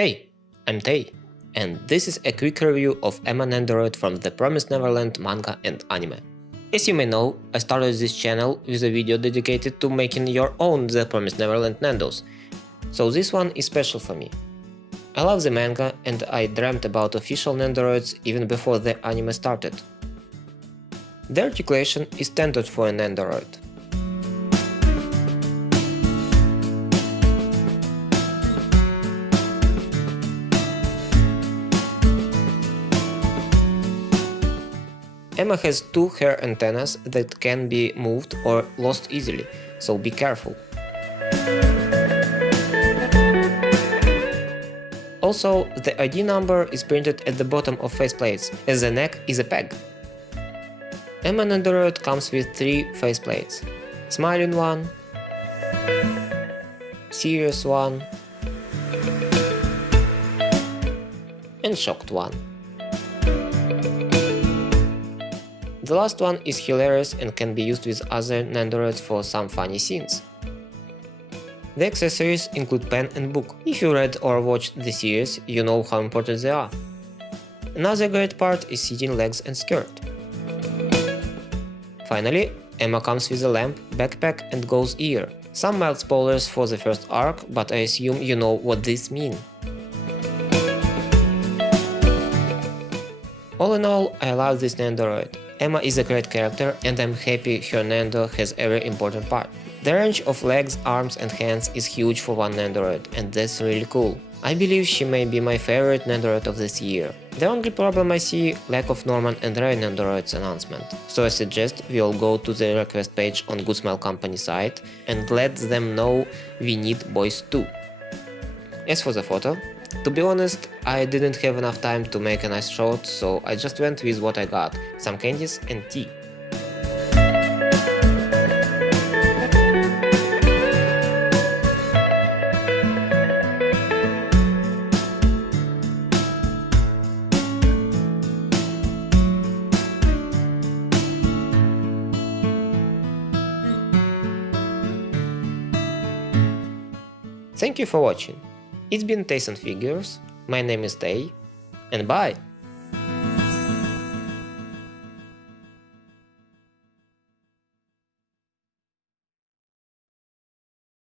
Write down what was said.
Hey, I'm Tei, and this is a quick review of Nendoroid from the Promised Neverland manga and anime. As you may know, I started this channel with a video dedicated to making your own The Promised Neverland Nendos, so this one is special for me. I love the manga and I dreamt about official Nendoroids even before the anime started. The articulation is standard for a Nendoroid. Emma has two hair antennas that can be moved or lost easily, so be careful. Also, the ID number is printed at the bottom of faceplates, as the neck is a peg. Emma Nendoroid comes with three faceplates: smiling one, serious one, and shocked one. The last one is hilarious and can be used with other Nendoroids for some funny scenes. The accessories include pen and book. If you read or watched the series, you know how important they are. Another great part is sitting legs and skirt. Finally, Emma comes with a lamp, backpack and ghost ear. Some mild spoilers for the first arc, but I assume you know what this means. All in all, I love this Nendoroid. Emma is a great character and I'm happy her Nendo has a very important part. The range of legs, arms and hands is huge for one Nendoroid, and that's really cool. I believe she may be my favorite Nendoroid of this year. The only problem I see, lack of Norman and Ray Nendoroids announcement. So I suggest we all go to the request page on Good Smile Company site and let them know we need boys too. As for the photo, to be honest, I didn't have enough time to make a nice shot, so I just went with what I got, some candies and tea. Thank you for watching. It's been Teisson Figures, my name is Tei, and bye!